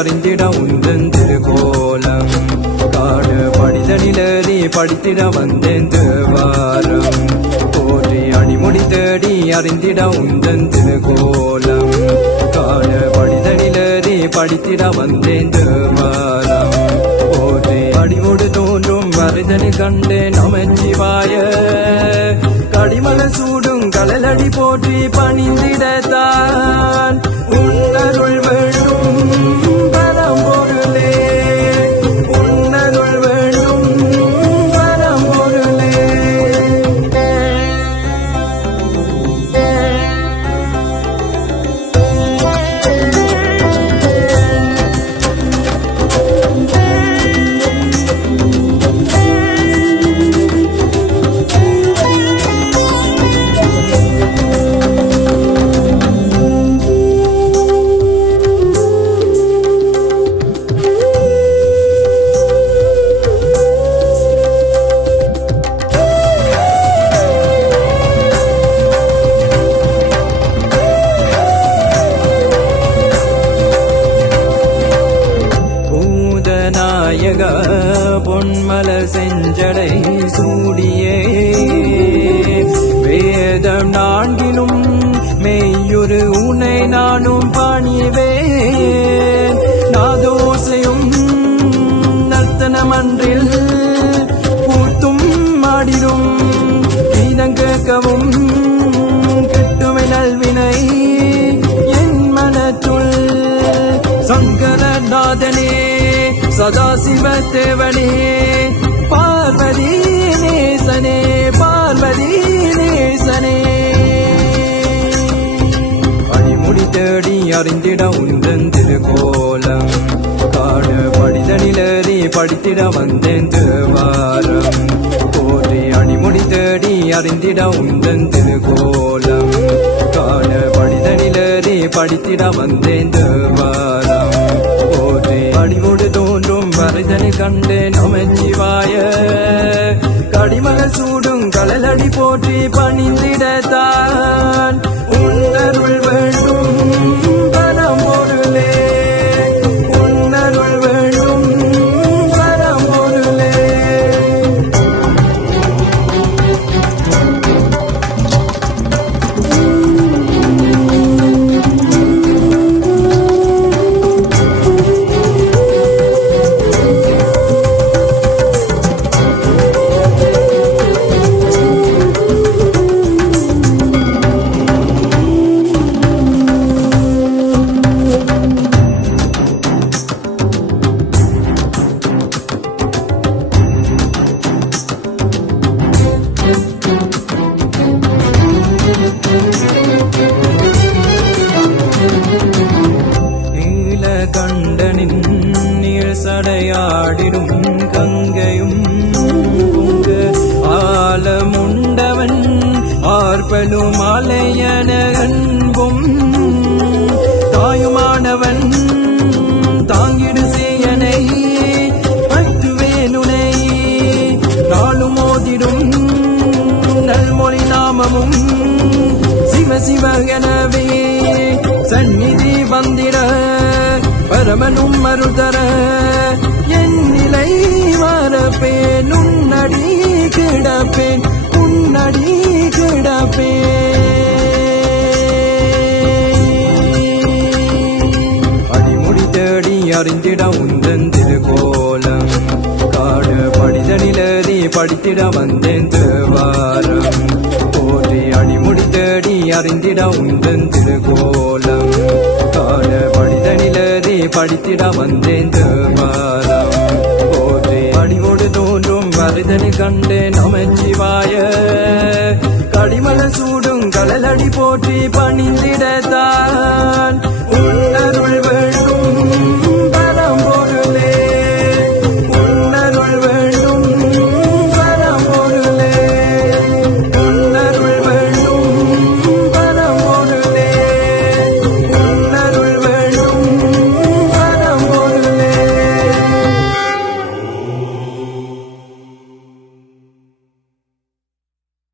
அறிந்திட உந்தன் திருக்கோலம் காடு படிதனிலேறி படித்திட வந்தேன் தேவாரம் போற்றி அடிமுடி தேடி அறிந்திட உந்தன் திருக்கோலம் காடு படிதனிலேறி படித்திட வந்தேன் தேவாரம் போற்றி அடிமுடி தோன்றும் வருதனு கண்டேன் நமச்சிவாய கடிமல சூடும் கலலடி போற்றி பணிந்திடத்தான் உன்னருள் வேண்டும் பரம்பொருளே உன்னருள் வேண்டும் பரம்பொருளே நாயக பொன்மலர் செஞ்சடை சூடியே வேதம் நான்கிலும் மெய்யுரு உனை நானும் பணிவேன் நாதோசையும் நர்த்தனமன்றில் கூத்தும் மாடிடும் கீதங்கேற்கவும் கெட்டுமை நல்வினை என் மனத்துள் சங்கரநாதனே சதாசிவ தேவனே பார்வதி நேசனே பார்வதி நேசனே அடிமுடி தேடி அறிந்திட உந்தன் திருக்கோலம் காடு படிதனிலேறி படித்திட வந்தேன் தேவாரம் போற்றி அடிமுடி தேடி அறிந்திட உந்தன் திருக்கோலம் காடு படிதனிலேறி படித்திட வந்தேன் தேவாரம் போற்றி அடிமுடி தோன்றும் வருதனு கண்டேன் நமச்சிவாய கடிமல சூடும் கலலடி போற்றி பணிந்திடத்தான் உன்னருள் வேண்டும் பரம்பொருளே உன்னருள் வேண்டும் பரம்பொருளே கண்டனின் நீர் சடையாடிடும் கங்கையும் உங்கு ஆலமுண்டவன் ஆர்பலும் அலையன அன்பும் தாயுமானவன் தாங்கிடு சேயனை பற்றுவேனுனை நாளும் மோதிடும் நல்மொழி நாமமும் சிவ சிவ எனவே சந்நிதி வந்திட பரமனும் மருதர என் நிலை மறப்பேன் உன்னடி கிடப்பேன் உன்னடி கிடப்பேன் அடிமுடி தேடி அறிந்திட உந்தன் திருக்கோலம் காடு படிதனிலேறி படித்திட வந்தேன் தேவாரம் போற்றி அடிமுடி தேடி அறிந்திட உந்தன் திருக்கோலம் காடு படிதனிலேறி படித்திட வந்தேன் தேவாரம் போற்றி அடிவோடு தோன்றும் வருதனு கண்டேன் நமச்சிவாய கடிமல சூடும் கலலடி போற்றி பணிந்திடத்தான்